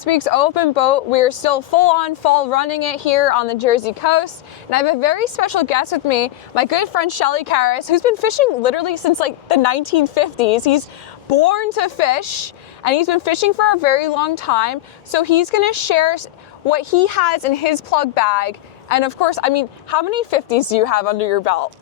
this week's open boat. We're still full on fall running it here on the Jersey coast. And I have a very special guest with me, my good friend Shell E Caris, who's been fishing literally since like the 1950s. He's born to fish and he's been fishing for a very long time. So he's gonna share what he has in his plug bag. And of course, I mean, how many 50s do you have under your belt?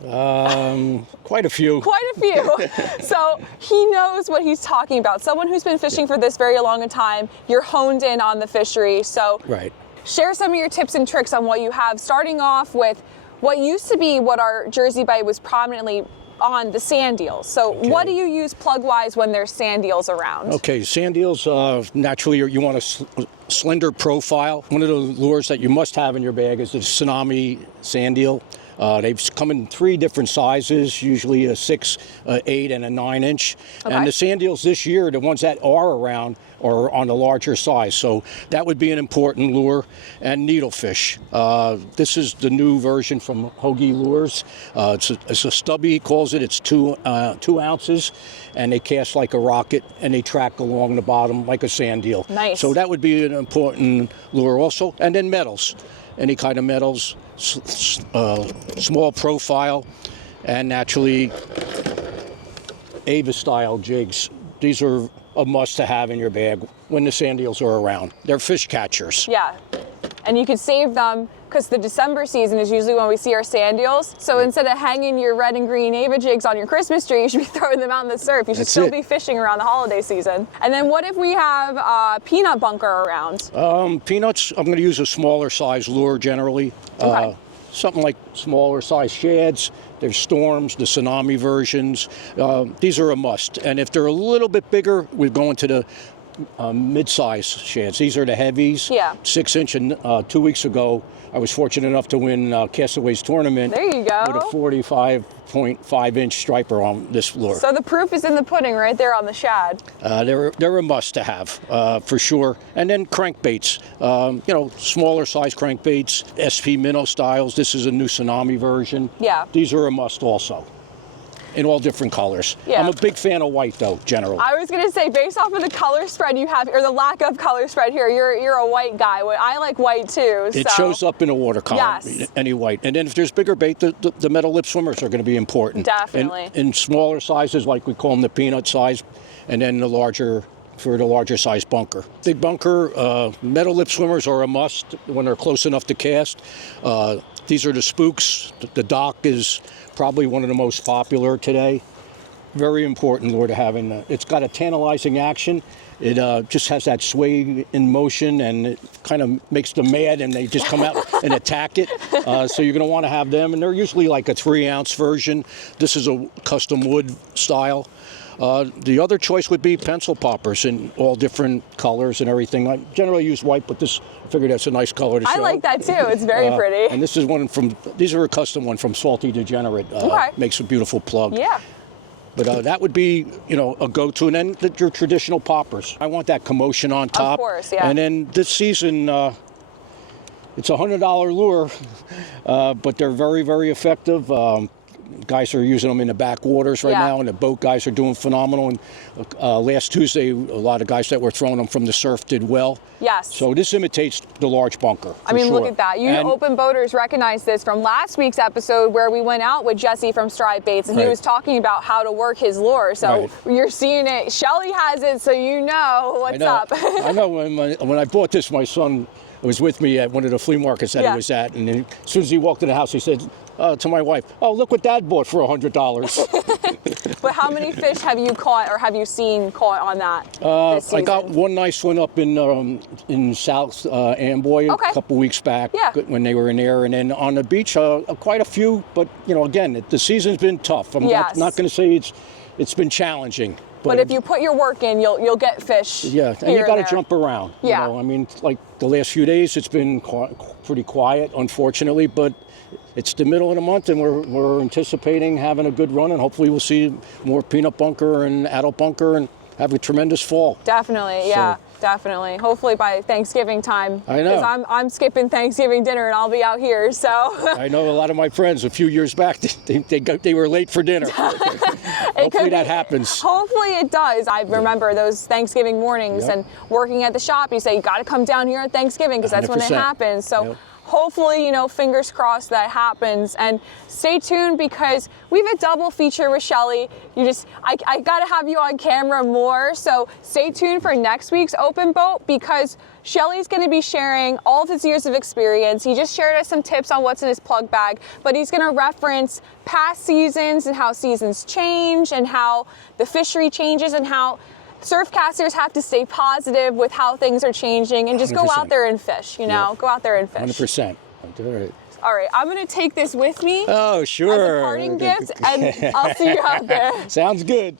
Quite a few. Quite a few. So he knows what he's talking about. Someone who's been fishing for this very long a time, you're honed in on the fishery. So right. Share some of your tips and tricks on what you have, starting off with what used to be what our Jersey bite was prominently on, the sand eels. So what do you use plug-wise when there's sand eels around? Okay, sand eels, naturally you want a slender profile. One of the lures that you must have in your bag is the tsunami sand eel. They've come in 3 different sizes, usually a 6, 8, and a 9-inch. Okay. And the sand eels this year, the ones that are around, are on the larger size. So that would be an important lure. And needlefish. This is the new version from Hoagie Lures. It's a stubby, he calls it. It's 2 ounces. And they cast like a rocket, and they track along the bottom like a sand eel. Nice. So that would be an important lure also. And then metals. Any kind of metals. Small profile, and naturally Ava style jigs. These are a must to have in your bag when the sand eels are around. They're fish catchers. Yeah, and you could save them because the December season is usually when we see our sand eels. So instead of hanging your red and green Ava jigs on your Christmas tree, you should be throwing them out in the surf. You should still be fishing around the holiday season. And then what if we have a peanut bunker around? Peanuts, I'm going to use a smaller size lure generally. Okay. Something like smaller size shads. There's storms, the tsunami versions. These are a must. And if they're a little bit bigger, we're going to the mid-size shads. These are the heavies. Yeah. 6-inch, and 2 weeks ago, I was fortunate enough to win Castaways tournament. There you go. With a 45.5-inch striper on this lure. So the proof is in the pudding right there on the shad. They're a must to have, for sure. And then crankbaits, you know, smaller size crankbaits, SP minnow styles. This is a new tsunami version. Yeah. These are a must also, in all different colors. Yeah. I'm a big fan of white though, generally. I was gonna say, based off of the color spread you have, or the lack of color spread here, you're a white guy. I like white too. It shows up in a water column, yes. Any white. And then if there's bigger bait, the metal lip swimmers are gonna be important. Definitely. In smaller sizes, like we call them the peanut size, and then the larger, for the larger size bunker. Big bunker, metal lip swimmers are a must when they're close enough to cast. These are the spooks. The dock is probably one of the most popular today. Very important lure to have in the, it's got a tantalizing action. It just has that sway in motion, and it kind of makes them mad, and they just come out and attack it. So you're going to want to have them, and they're usually like a 3-ounce version. This is a custom wood style. The other choice would be pencil poppers in all different colors and everything. I generally use white, but this, I figured that's a nice color to show. I like that too. It's very pretty. And this is one from, these are a custom one from Salty Degenerate. Okay. Makes a beautiful plug. Yeah. But that would be, you know, a go-to. And then your traditional poppers. I want that commotion on top. Of course, yeah. And then this season, it's a $100 lure, but they're very, very effective. Guys are using them in the backwaters right now, and the boat guys are doing phenomenal. And last Tuesday, a lot of guys that were throwing them from the surf did well. Yes. So this imitates the large bunker. I mean, look at that. You open boaters recognize this from last week's episode where we went out with Jesse from Stride Baits, and he was talking about how to work his lure. So you're seeing it. Shelly has it, so you know what's up. I know when I bought this, my son was with me at one of the flea markets that he was at, and then as soon as he walked in the house, he said to my wife, "Oh, look what Dad bought for $100." But how many fish have you caught, or have you seen caught on that this season? I got one nice one up in South Amboy a couple weeks back when they were in there, and then on the beach, quite a few. But you know, again, the season's been tough. I'm not going to say it's been challenging. But if you put your work in, you'll get fish. Yeah, and you got to jump around. Yeah. You know, I mean, like the last few days, it's been pretty quiet, unfortunately, but it's the middle of the month, and we're anticipating having a good run, and hopefully we'll see more peanut bunker and adult bunker and have a tremendous fall. Definitely, yeah. Definitely. Hopefully by Thanksgiving time. I know. Because I'm skipping Thanksgiving dinner and I'll be out here. So I know a lot of my friends a few years back, they were late for dinner. Hopefully that happens. Hopefully it does. I remember those Thanksgiving mornings and working at the shop, you say you got to come down here at Thanksgiving because that's when it 100%. happens. So hopefully, you know, fingers crossed that happens. And stay tuned because we have a double feature with Shelly. I got to have you on camera more. So stay tuned for next week's open boat because Shelly's going to be sharing all of his years of experience. He just shared us some tips on what's in his plug bag, but he's going to reference past seasons and how seasons change and how the fishery changes and how surfcasters have to stay positive with how things are changing and just 100%. go out there and fish, you know, go out there and fish. 100%. All right. All right, I'm going to take this with me Oh, sure. as a parting gift, and I'll see you out there. Sounds good.